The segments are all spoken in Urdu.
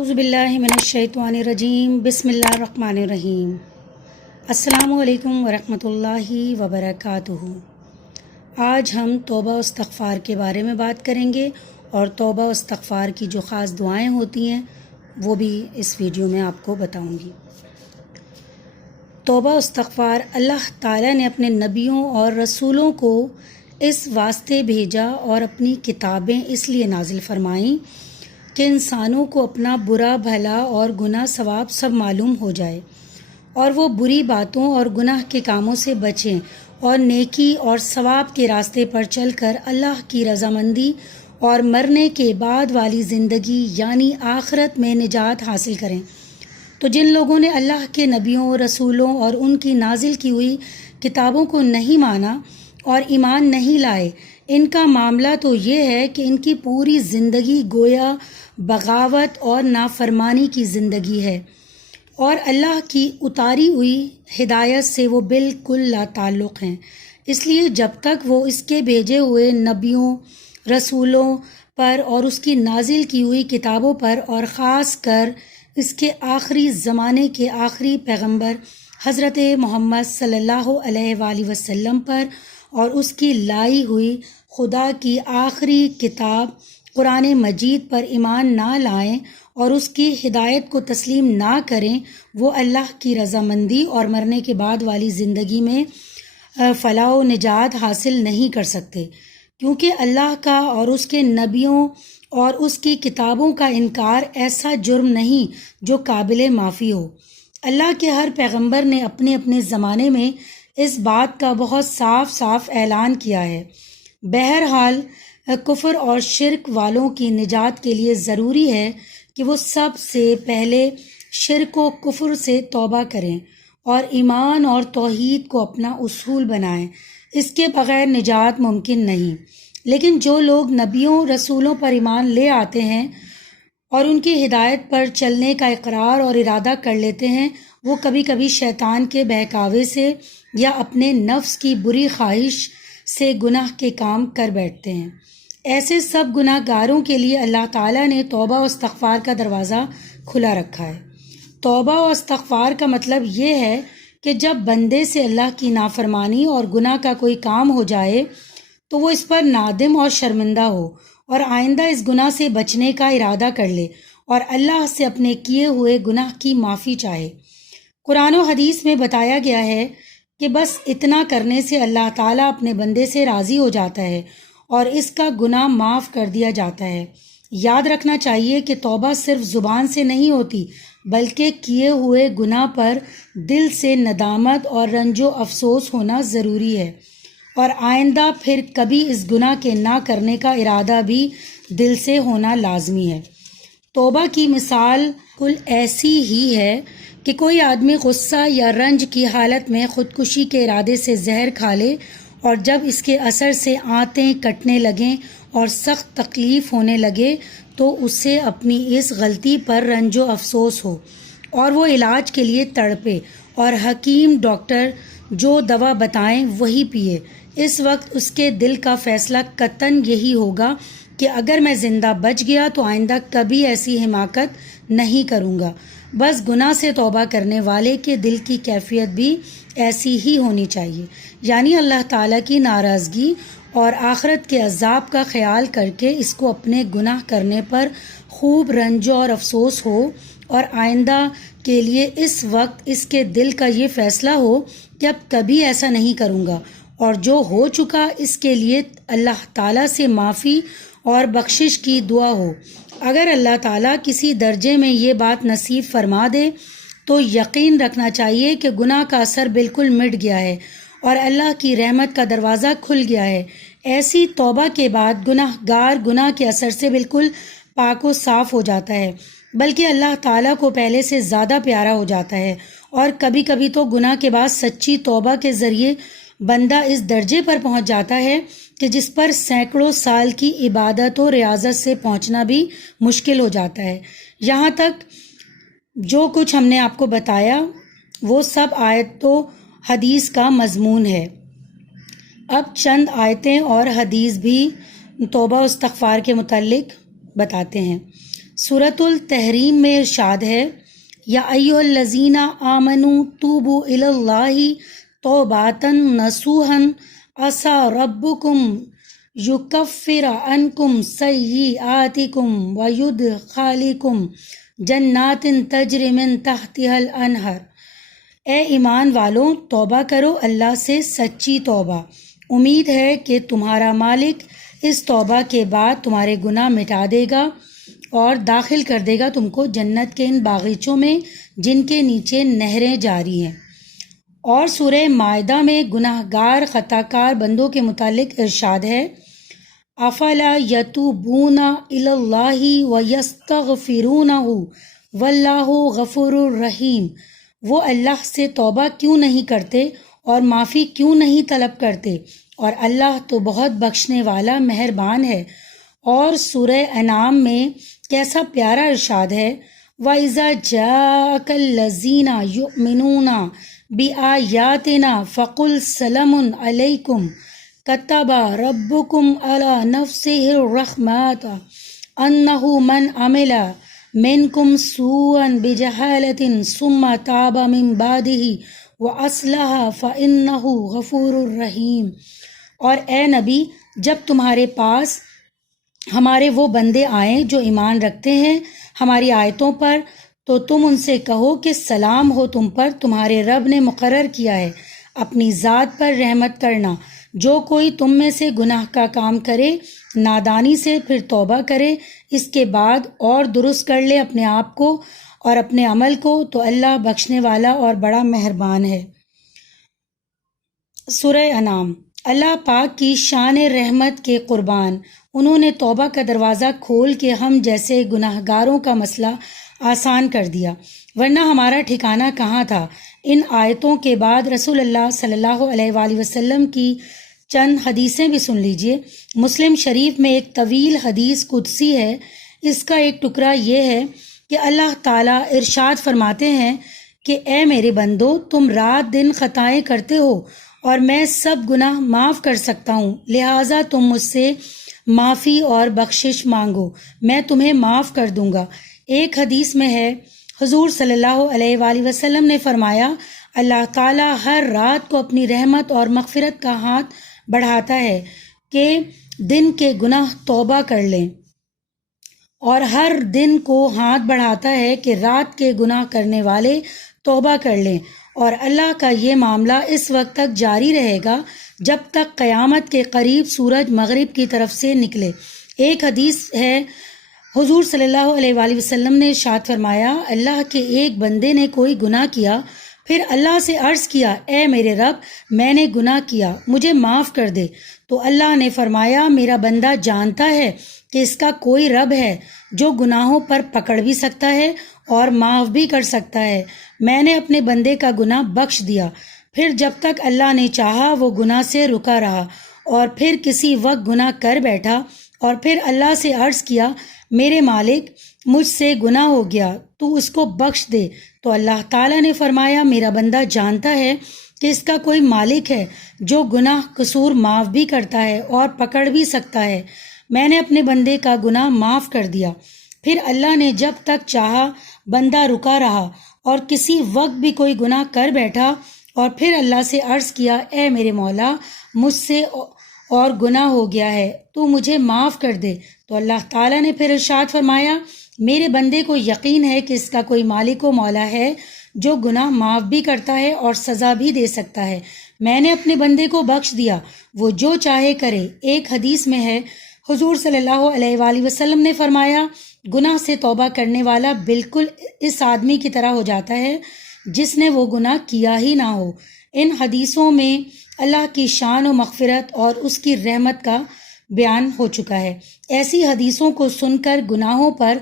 اعوذ باللہ من الشیطان الرجیم بسم اللہ الرحمن الرحیم۔ السلام علیکم ورحمۃ اللہ وبرکاتہ۔ آج ہم توبہ و استغفار کے بارے میں بات کریں گے اور توبہ و استغفار کی جو خاص دعائیں ہوتی ہیں وہ بھی اس ویڈیو میں آپ کو بتاؤں گی۔ توبہ و استغفار اللہ تعالیٰ نے اپنے نبیوں اور رسولوں کو اس واسطے بھیجا اور اپنی کتابیں اس لیے نازل فرمائیں کہ انسانوں کو اپنا برا بھلا اور گناہ ثواب سب معلوم ہو جائے اور وہ بری باتوں اور گناہ کے کاموں سے بچیں اور نیکی اور ثواب کے راستے پر چل کر اللہ کی رضامندی اور مرنے کے بعد والی زندگی یعنی آخرت میں نجات حاصل کریں۔ تو جن لوگوں نے اللہ کے نبیوں، رسولوں اور ان کی نازل کی ہوئی کتابوں کو نہیں مانا اور ایمان نہیں لائے، ان کا معاملہ تو یہ ہے کہ ان کی پوری زندگی گویا بغاوت اور نافرمانی کی زندگی ہے اور اللہ کی اتاری ہوئی ہدایت سے وہ بالکل لا تعلق ہیں۔ اس لیے جب تک وہ اس کے بھیجے ہوئے نبیوں، رسولوں پر اور اس کی نازل کی ہوئی کتابوں پر اور خاص کر اس کے آخری زمانے کے آخری پیغمبر حضرت محمد صلی اللہ علیہ وآلہ وسلم پر اور اس کی لائی ہوئی خدا کی آخری کتاب قرآن مجید پر ایمان نہ لائیں اور اس کی ہدایت کو تسلیم نہ کریں، وہ اللہ کی رضامندی اور مرنے کے بعد والی زندگی میں فلاح و نجات حاصل نہیں کر سکتے، کیونکہ اللہ کا اور اس کے نبیوں اور اس کی کتابوں کا انکار ایسا جرم نہیں جو قابل معافی ہو۔ اللہ کے ہر پیغمبر نے اپنے اپنے زمانے میں اس بات کا بہت صاف صاف اعلان کیا ہے۔ بہرحال کفر اور شرک والوں کی نجات کے لیے ضروری ہے کہ وہ سب سے پہلے شرک و کفر سے توبہ کریں اور ایمان اور توحید کو اپنا اصول بنائیں۔ اس کے بغیر نجات ممکن نہیں۔ لیکن جو لوگ نبیوں، رسولوں پر ایمان لے آتے ہیں اور ان کی ہدایت پر چلنے کا اقرار اور ارادہ کر لیتے ہیں، وہ کبھی کبھی شیطان کے بہکاوے سے یا اپنے نفس کی بری خواہش سے گناہ کے کام کر بیٹھتے ہیں۔ ایسے سب گناہ گاروں کے لیے اللہ تعالیٰ نے توبہ و استغفار کا دروازہ کھلا رکھا ہے۔ توبہ و استغفار کا مطلب یہ ہے کہ جب بندے سے اللہ کی نافرمانی اور گناہ کا کوئی کام ہو جائے تو وہ اس پر نادم اور شرمندہ ہو اور آئندہ اس گناہ سے بچنے کا ارادہ کر لے اور اللہ سے اپنے کیے ہوئے گناہ کی معافی چاہے۔ قرآن و حدیث میں بتایا گیا ہے کہ بس اتنا کرنے سے اللہ تعالیٰ اپنے بندے سے راضی ہو جاتا ہے اور اس کا گناہ معاف کر دیا جاتا ہے۔ یاد رکھنا چاہیے کہ توبہ صرف زبان سے نہیں ہوتی، بلکہ کیے ہوئے گناہ پر دل سے ندامت اور رنج و افسوس ہونا ضروری ہے اور آئندہ پھر کبھی اس گناہ کے نہ کرنے کا ارادہ بھی دل سے ہونا لازمی ہے۔ توبہ کی مثال کل ایسی ہی ہے کہ کوئی آدمی غصہ یا رنج کی حالت میں خودکشی کے ارادے سے زہر کھا لے اور جب اس کے اثر سے آنتیں کٹنے لگیں اور سخت تکلیف ہونے لگے تو اسے اپنی اس غلطی پر رنج و افسوس ہو اور وہ علاج کے لیے تڑپے اور حکیم ڈاکٹر جو دوا بتائیں وہی پیے۔ اس وقت اس کے دل کا فیصلہ قطعاً یہی ہوگا کہ اگر میں زندہ بچ گیا تو آئندہ کبھی ایسی حماقت نہیں کروں گا۔ بس گناہ سے توبہ کرنے والے کے دل کی کیفیت بھی ایسی ہی ہونی چاہیے، یعنی اللہ تعالیٰ کی ناراضگی اور آخرت کے عذاب کا خیال کر کے اس کو اپنے گناہ کرنے پر خوب رنج اور افسوس ہو اور آئندہ کے لیے اس وقت اس کے دل کا یہ فیصلہ ہو کہ اب کبھی ایسا نہیں کروں گا، اور جو ہو چکا اس کے لیے اللہ تعالیٰ سے معافی اور بخشش کی دعا ہو۔ اگر اللہ تعالیٰ کسی درجے میں یہ بات نصیب فرما دے تو یقین رکھنا چاہیے کہ گناہ کا اثر بالکل مٹ گیا ہے اور اللہ کی رحمت کا دروازہ کھل گیا ہے۔ ایسی توبہ کے بعد گناہ گار گناہ کے اثر سے بالکل پاک و صاف ہو جاتا ہے، بلکہ اللہ تعالیٰ کو پہلے سے زیادہ پیارا ہو جاتا ہے، اور کبھی کبھی تو گناہ کے بعد سچی توبہ کے ذریعے بندہ اس درجے پر پہنچ جاتا ہے کہ جس پر سینکڑوں سال کی عبادت و ریاضت سے پہنچنا بھی مشکل ہو جاتا ہے۔ یہاں تک جو کچھ ہم نے آپ کو بتایا وہ سب آیت و حدیث کا مضمون ہے۔ اب چند آیتیں اور حدیث بھی توبہ و استغفار کے متعلق بتاتے ہیں۔ سورۃ التحریم میں ارشاد ہے، یا ایھا الذین آمنوا توبوا الی اللہ توبۃ نصوحا عسیٰ ربکم یکفر عنکم سیئاتکم ویدخلکم جنات تجری من تحتها الانہار۔ اے ایمان والوں، توبہ کرو اللہ سے سچی توبہ، امید ہے کہ تمہارا مالک اس توبہ کے بعد تمہارے گناہ مٹا دے گا اور داخل کر دے گا تم کو جنت کے ان باغیچوں میں جن کے نیچے نہریں جاری ہیں۔ اور سورہ مائدہ میں گناہ گار خطا کار بندوں کے متعلق ارشاد ہے، افلا یتوبون الی اللہ ویستغفرونہ واللہ غفور الرحیم۔ وہ اللہ سے توبہ کیوں نہیں کرتے اور معافی کیوں نہیں طلب کرتے، اور اللہ تو بہت بخشنے والا مہربان ہے۔ اور سورہ انعام میں کیسا پیارا ارشاد ہے، وَإِذَا جَاءَكَ الَّذِينَ يُؤْمِنُونَ بِآيَاتِنَا فَقُلْ سَلَامٌ عَلَيْكُمْ كَتَبَ رَبُّكُمْ عَلَى نَفْسِهِ الرَّحْمَةَ أَنَّهُ مَنْ عَمِلَ مِنْكُمْ سُوءًا بِجَهَالَةٍ ثُمَّ تَابَ مِنْ بَعْدِهِ وَأَصْلَحَ فَإِنَّهُ غَفُورٌ رَحِيمٌ۔ اور اے نبی، جب تمہارے پاس ہمارے وہ بندے آئیں جو ایمان رکھتے ہیں ہماری آیتوں پر، تو تم ان سے کہو کہ سلام ہو تم پر، تمہارے رب نے مقرر کیا ہے اپنی ذات پر رحمت کرنا۔ جو کوئی تم میں سے گناہ کا کام کرے نادانی سے، پھر توبہ کرے اس کے بعد اور درست کر لے اپنے آپ کو اور اپنے عمل کو، تو اللہ بخشنے والا اور بڑا مہربان ہے۔ سورہ انعام۔ اللہ پاک کی شان رحمت کے قربان، انہوں نے توبہ کا دروازہ کھول کے ہم جیسے گناہ گاروں کا مسئلہ آسان کر دیا، ورنہ ہمارا ٹھکانہ کہاں تھا۔ ان آیتوں کے بعد رسول اللہ صلی اللہ علیہ وآلہ وسلم کی چند حدیثیں بھی سن لیجئے۔ مسلم شریف میں ایک طویل حدیث قدسی ہے، اس کا ایک ٹکڑا یہ ہے کہ اللہ تعالیٰ ارشاد فرماتے ہیں کہ اے میرے بندو، تم رات دن خطائیں کرتے ہو اور میں سب گناہ معاف کر سکتا ہوں، لہٰذا تم مجھ سے معافی اور بخشش مانگو، میں تمہیں معاف کر دوں گا۔ ایک حدیث میں ہے، حضور صلی اللہ علیہ وآلہ وسلم نے فرمایا، اللہ تعالیٰ ہر رات کو اپنی رحمت اور مغفرت کا ہاتھ بڑھاتا ہے کہ دن کے گناہ توبہ کر لیں، اور ہر دن کو ہاتھ بڑھاتا ہے کہ رات کے گناہ کرنے والے توبہ کر لیں، اور اللہ کا یہ معاملہ اس وقت تک جاری رہے گا جب تک قیامت کے قریب سورج مغرب کی طرف سے نکلے۔ ایک حدیث ہے، حضور صلی اللہ علیہ وآلہ وسلم نے ارشاد فرمایا، اللہ کے ایک بندے نے کوئی گناہ کیا، پھر اللہ سے عرض کیا، اے میرے رب، میں نے گناہ کیا، مجھے معاف کر دے۔ تو اللہ نے فرمایا، میرا بندہ جانتا ہے کہ اس کا کوئی رب ہے جو گناہوں پر پکڑ بھی سکتا ہے اور معاف بھی کر سکتا ہے۔ میں نے اپنے بندے کا گناہ بخش دیا، پھر جب تک اللہ نے چاہا وہ گناہ سے رکا رہا، اور پھر کسی وقت گناہ کر بیٹھا اور پھر اللہ سے عرض کیا، میرے مالک، مجھ سے گناہ ہو گیا، تو اس کو بخش دے۔ تو اللہ تعالیٰ نے فرمایا، میرا بندہ جانتا ہے کہ اس کا کوئی مالک ہے جو گناہ قصور معاف بھی کرتا ہے اور پکڑ بھی سکتا ہے۔ میں نے اپنے بندے کا گناہ معاف کر دیا۔ پھر اللہ نے جب تک چاہا بندہ رکا رہا، اور کسی وقت بھی کوئی گناہ کر بیٹھا اور پھر اللہ سے عرض کیا، اے میرے مولا، مجھ سے اور گناہ ہو گیا ہے، تو مجھے معاف کر دے۔ تو اللہ تعالیٰ نے پھر ارشاد فرمایا، میرے بندے کو یقین ہے کہ اس کا کوئی مالک و مولا ہے جو گناہ معاف بھی کرتا ہے اور سزا بھی دے سکتا ہے۔ میں نے اپنے بندے کو بخش دیا، وہ جو چاہے کرے۔ ایک حدیث میں ہے، حضور صلی اللہ علیہ وآلہ وسلم نے فرمایا، گناہ سے توبہ کرنے والا بالکل اس آدمی کی طرح ہو جاتا ہے جس نے وہ گناہ کیا ہی نہ ہو۔ ان حدیثوں میں اللہ کی شان و مغفرت اور اس کی رحمت کا بیان ہو چکا ہے۔ ایسی حدیثوں کو سن کر گناہوں پر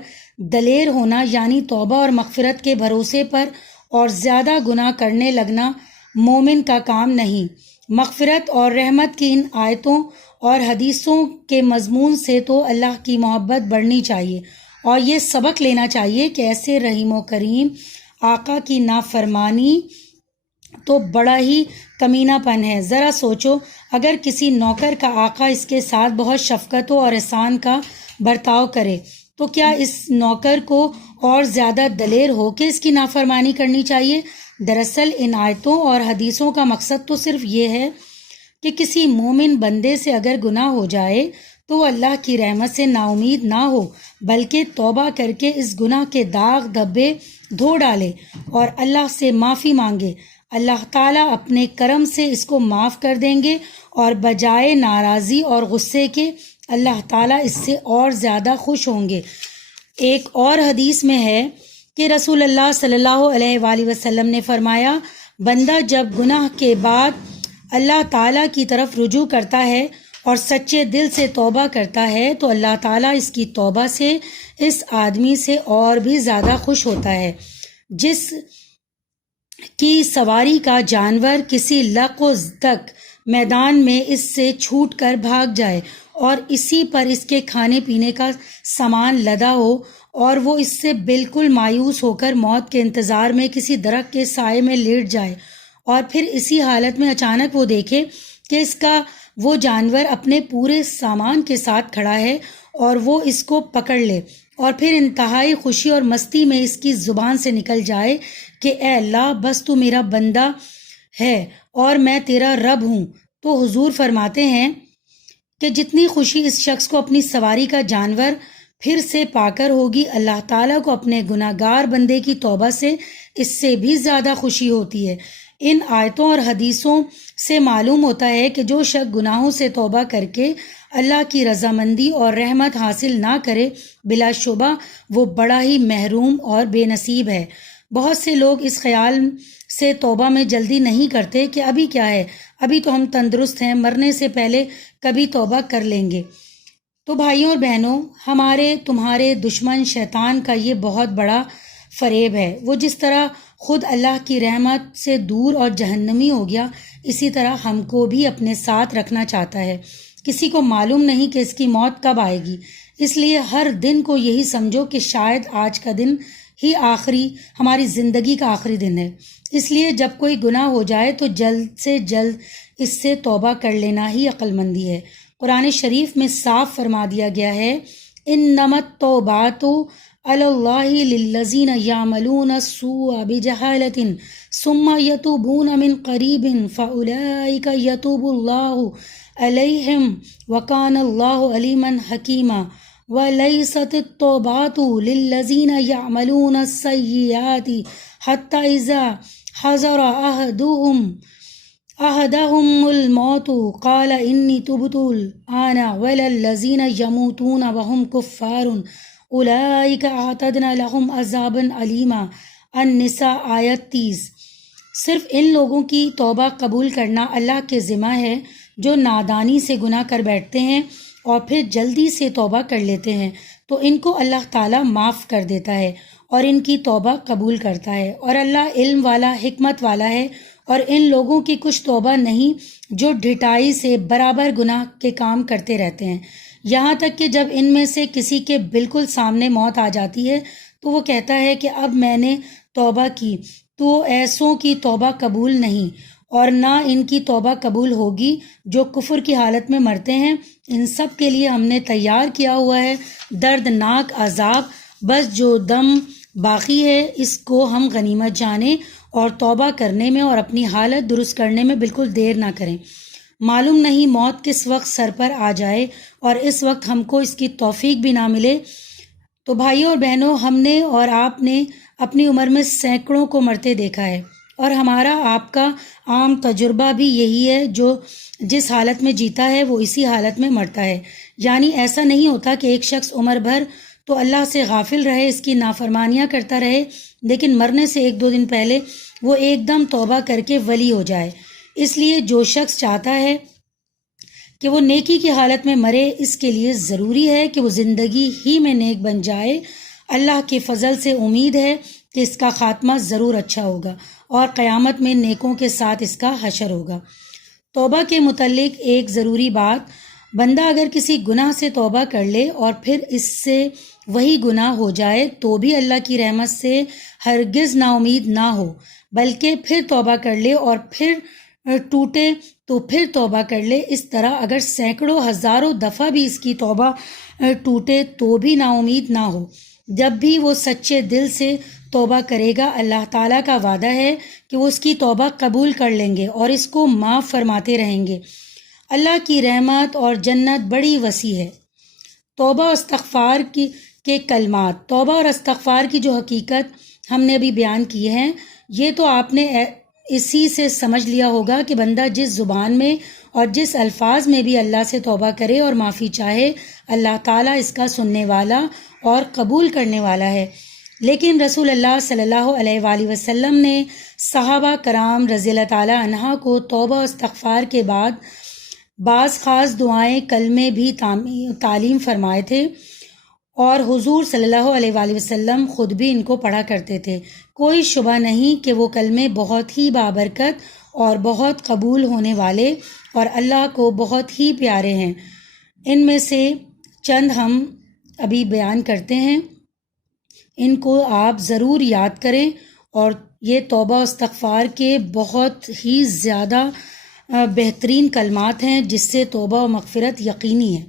دلیر ہونا، یعنی توبہ اور مغفرت کے بھروسے پر اور زیادہ گناہ کرنے لگنا مومن کا کام نہیں۔ مغفرت اور رحمت کی ان آیتوں اور حدیثوں کے مضمون سے تو اللہ کی محبت بڑھنی چاہیے، اور یہ سبق لینا چاہیے کہ ایسے رحیم و کریم آقا کی نافرمانی تو بڑا ہی کمینہ پن ہے۔ ذرا سوچو، اگر کسی نوکر کا آقا اس کے ساتھ بہت شفقت و اور احسان کا برتاؤ کرے تو کیا اس نوکر کو اور زیادہ دلیر ہو کے اس کی نافرمانی کرنی چاہیے؟ دراصل ان آیتوں اور حدیثوں کا مقصد تو صرف یہ ہے کہ کسی مومن بندے سے اگر گناہ ہو جائے تو وہ اللہ کی رحمت سے نا امید نہ ہو، بلکہ توبہ کر کے اس گناہ کے داغ دھبے دھو ڈالے اور اللہ سے معافی مانگے۔ اللہ تعالیٰ اپنے کرم سے اس کو معاف کر دیں گے، اور بجائے ناراضی اور غصے کے اللہ تعالیٰ اس سے اور زیادہ خوش ہوں گے۔ ایک اور حدیث میں ہے کہ رسول اللہ صلی اللہ علیہ وآلہ وسلم نے فرمایا، بندہ جب گناہ کے بعد اللہ تعالیٰ کی طرف رجوع کرتا ہے اور سچے دل سے توبہ کرتا ہے تو اللہ تعالیٰ اس کی توبہ سے اس آدمی سے اور بھی زیادہ خوش ہوتا ہے جس کی سواری کا جانور کسی لغو تک میدان میں اس سے چھوٹ کر بھاگ جائے اور اسی پر اس کے کھانے پینے کا سامان لدا ہو، اور وہ اس سے بالکل مایوس ہو کر موت کے انتظار میں کسی درخت کے سائے میں لیٹ جائے، اور پھر اسی حالت میں اچانک وہ دیکھے کہ اس کا وہ جانور اپنے پورے سامان کے ساتھ کھڑا ہے اور وہ اس کو پکڑ لے، اور پھر انتہائی خوشی اور مستی میں اس کی زبان سے نکل جائے کہ اے اللہ، بس تو میرا بندہ ہے اور میں تیرا رب ہوں، تو حضور فرماتے ہیں کہ جتنی خوشی اس شخص کو اپنی سواری کا جانور پھر سے پا کر ہوگی، اللہ تعالیٰ کو اپنے گناہ گار بندے کی توبہ سے اس سے بھی زیادہ خوشی ہوتی ہے۔ ان آیتوں اور حدیثوں سے معلوم ہوتا ہے کہ جو شخص گناہوں سے توبہ کر کے اللہ کی رضامندی اور رحمت حاصل نہ کرے، بلا شبہ وہ بڑا ہی محروم اور بے نصیب ہے۔ بہت سے لوگ اس خیال سے توبہ میں جلدی نہیں کرتے کہ ابھی کیا ہے، ابھی تو ہم تندرست ہیں، مرنے سے پہلے کبھی توبہ کر لیں گے۔ تو بھائیوں اور بہنوں، ہمارے تمہارے دشمن شیطان کا یہ بہت بڑا فریب ہے۔ وہ جس طرح خود اللہ کی رحمت سے دور اور جہنمی ہو گیا، اسی طرح ہم کو بھی اپنے ساتھ رکھنا چاہتا ہے۔ کسی کو معلوم نہیں کہ اس کی موت کب آئے گی، اس لیے ہر دن کو یہی سمجھو کہ شاید آج کا دن ہی ہماری زندگی کا آخری دن ہے۔ اس لیے جب کوئی گناہ ہو جائے تو جلد سے جلد اس سے توبہ کر لینا ہی عقل مندی ہے۔ قرآن شریف میں صاف فرما دیا گیا ہے، انما التوبات علی اللہ للذین یعملون السوء بجہالۃ ثم یتوبون من قریب فاولئک یتوب اللہ علیہم وکان اللہ علیما حکیما ولیست التوبات للذین یعملون السیئات حتی اذا حضر احدهم الموت قال انی تبت الآن ولا الذین یموتون وهم کفار اولئک اعتدنا لهم عذابا علیما۔ النساء آیت 30۔ صرف ان لوگوں کی توبہ قبول کرنا اللہ کے ذمہ ہے جو نادانی سے گناہ کر بیٹھتے ہیں اور پھر جلدی سے توبہ کر لیتے ہیں، تو ان کو اللہ تعالیٰ معاف کر دیتا ہے اور ان کی توبہ قبول کرتا ہے، اور اللہ علم والا، حکمت والا ہے۔ اور ان لوگوں کی کچھ توبہ نہیں جو ڈھٹائی سے برابر گناہ کے کام کرتے رہتے ہیں، یہاں تک کہ جب ان میں سے کسی کے بالکل سامنے موت آ جاتی ہے تو وہ کہتا ہے کہ اب میں نے توبہ کی، تو ایسوں کی توبہ قبول نہیں، اور نہ ان کی توبہ قبول ہوگی جو کفر کی حالت میں مرتے ہیں۔ ان سب کے لیے ہم نے تیار کیا ہوا ہے دردناک عذاب، بس جو دم باقی ہے اس کو ہم غنیمت جانیں اور توبہ کرنے میں اور اپنی حالت درست کرنے میں بالکل دیر نہ کریں۔ معلوم نہیں موت کس وقت سر پر آ جائے اور اس وقت ہم کو اس کی توفیق بھی نہ ملے۔ تو بھائیوں اور بہنوں، ہم نے اور آپ نے اپنی عمر میں سینکڑوں کو مرتے دیکھا ہے، اور ہمارا آپ کا عام تجربہ بھی یہی ہے، جو جس حالت میں جیتا ہے وہ اسی حالت میں مرتا ہے۔ یعنی ایسا نہیں ہوتا کہ ایک شخص عمر بھر تو اللہ سے غافل رہے، اس کی نافرمانیاں کرتا رہے، لیکن مرنے سے ایک دو دن پہلے وہ ایک دم توبہ کر کے ولی ہو جائے۔ اس لیے جو شخص چاہتا ہے کہ وہ نیکی کی حالت میں مرے، اس کے لیے ضروری ہے کہ وہ زندگی ہی میں نیک بن جائے۔ اللہ کے فضل سے امید ہے کہ اس کا خاتمہ ضرور اچھا ہوگا اور قیامت میں نیکوں کے ساتھ اس کا حشر ہوگا۔ توبہ کے متعلق ایک ضروری بات، بندہ اگر کسی گناہ سے توبہ کر لے اور پھر اس سے وہی گناہ ہو جائے تو بھی اللہ کی رحمت سے ہرگز نا امید نہ ہو، بلکہ پھر توبہ کر لے اور پھر ٹوٹے تو پھر توبہ کر لے۔ اس طرح اگر سینکڑوں ہزاروں دفعہ بھی اس کی توبہ ٹوٹے تو بھی نا امید نہ ہو۔ جب بھی وہ سچے دل سے توبہ کرے گا، اللہ تعالیٰ کا وعدہ ہے کہ وہ اس کی توبہ قبول کر لیں گے اور اس کو معاف فرماتے رہیں گے۔ اللہ کی رحمت اور جنت بڑی وسیع ہے۔ توبہ اور استغفار کے کلمات، توبہ اور استغفار کی جو حقیقت ہم نے ابھی بیان کی ہے، یہ تو آپ نے اسی سے سمجھ لیا ہوگا کہ بندہ جس زبان میں اور جس الفاظ میں بھی اللہ سے توبہ کرے اور معافی چاہے، اللہ تعالیٰ اس کا سننے والا اور قبول کرنے والا ہے۔ لیکن رسول اللہ صلی اللہ علیہ وآلہ وسلم نے صحابہ کرام رضی اللہ تعالیٰ عنہ کو توبہ و استغفار کے بعد بعض خاص دعائیں، کلمے بھی تعلیم فرمائے تھے، اور حضور صلی اللہ علیہ وآلہ وسلم خود بھی ان کو پڑھا کرتے تھے۔ کوئی شبہ نہیں کہ وہ کلمے بہت ہی بابرکت اور بہت قبول ہونے والے اور اللہ کو بہت ہی پیارے ہیں۔ ان میں سے چند ہم ابھی بیان کرتے ہیں، ان کو آپ ضرور یاد کریں، اور یہ توبہ و استغفار کے بہت ہی زیادہ بہترین کلمات ہیں جس سے توبہ و مغفرت یقینی ہے۔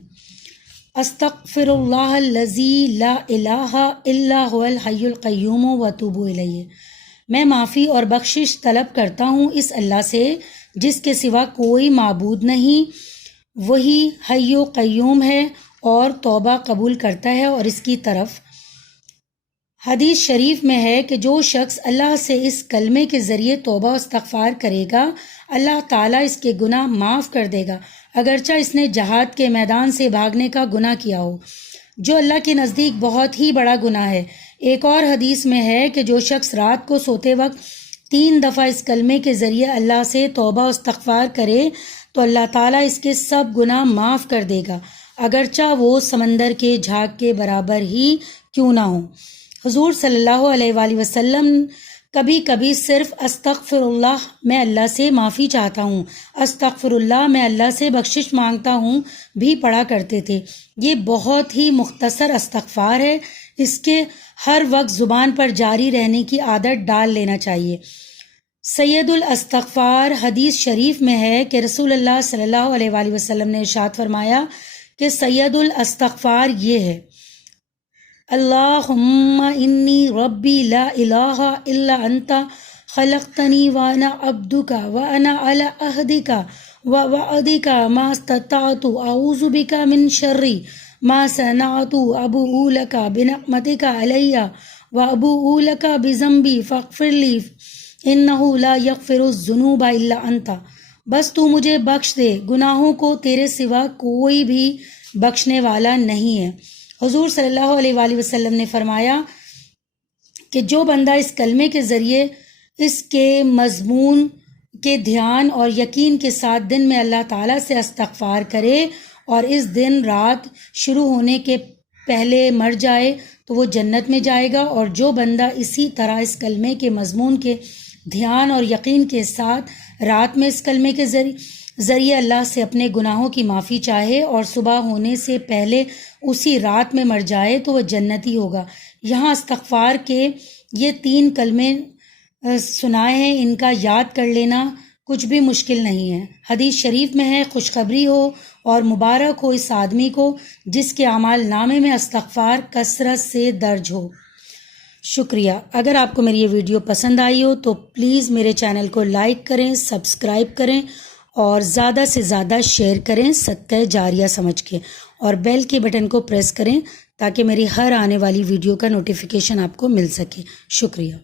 استغفر اللہ الذی لا الہ الا هو الحی القیوم واتوب الیہ، میں معافی اور بخشش طلب کرتا ہوں اس اللہ سے جس کے سوا کوئی معبود نہیں، وہی حی و قیوم ہے اور توبہ قبول کرتا ہے اور اس کی طرف۔ حدیث شریف میں ہے کہ جو شخص اللہ سے اس کلمے کے ذریعے توبہ و استغفار کرے گا، اللہ تعالیٰ اس کے گناہ معاف کر دے گا، اگرچہ اس نے جہاد کے میدان سے بھاگنے کا گناہ کیا ہو، جو اللہ کے نزدیک بہت ہی بڑا گناہ ہے۔ ایک اور حدیث میں ہے کہ جو شخص رات کو سوتے وقت 3 دفعہ اس کلمے کے ذریعے اللہ سے توبہ و استغفار کرے تو اللہ تعالیٰ اس کے سب گناہ معاف کر دے گا، اگرچہ وہ سمندر کے جھاگ کے برابر ہی کیوں نہ ہوں۔ حضور صلی اللہ علیہ وآلہ وسلم کبھی کبھی صرف استغفر اللہ، میں اللہ سے معافی چاہتا ہوں، استغفر اللہ، میں اللہ سے بخشش مانگتا ہوں بھی پڑھا کرتے تھے۔ یہ بہت ہی مختصر استغفار ہے، اس کے ہر وقت زبان پر جاری رہنے کی عادت ڈال لینا چاہیے۔ سید الاستغفار، حدیث شریف میں ہے کہ رسول اللہ صلی اللہ علیہ وآلہ وسلم نے ارشاد فرمایا کہ سید الاستغفار یہ ہے: اللہم انی ربی لا الہ الا انت خلقتنی وانا عبدک وانا علی عہدک ووعدک ما استطعت اعوذ بک من شر ما صنعت ابوء لک بنعمتک علی وابوء لک بذنبی فاغفر لی انہ لا یغفر الذنوب الا انت۔ بس تو مجھے بخش دے، گناہوں کو تیرے سوا کوئی بھی بخشنے والا نہیں ہے۔ حضور صلی اللہ علیہ وآلہ وسلم نے فرمایا کہ جو بندہ اس کلمے کے ذریعے اس کے مضمون کے دھیان اور یقین کے ساتھ دن میں اللہ تعالیٰ سے استغفار کرے اور اس دن رات شروع ہونے کے پہلے مر جائے تو وہ جنت میں جائے گا، اور جو بندہ اسی طرح اس کلمے کے مضمون کے دھیان اور یقین کے ساتھ رات میں اس کلمے کے ذریعے اللہ سے اپنے گناہوں کی معافی چاہے اور صبح ہونے سے پہلے اسی رات میں مر جائے تو وہ جنتی ہوگا۔ یہاں استغفار کے یہ 3 کلمے سنائے ہیں، ان کا یاد کر لینا کچھ بھی مشکل نہیں ہے۔ حدیث شریف میں ہے: خوشخبری ہو اور مبارک ہو اس آدمی کو جس کے اعمال نامے میں استغفار کثرت سے درج ہو۔ شکریہ۔ اگر آپ کو میری یہ ویڈیو پسند آئی ہو تو پلیز میرے چینل کو لائک کریں، سبسکرائب کریں اور زیادہ سے زیادہ شیئر کریں صدقہ جاریہ سمجھ کے، اور بیل کے بٹن کو پریس کریں تاکہ میری ہر آنے والی ویڈیو کا نوٹیفیکیشن آپ کو مل سکے۔ شکریہ۔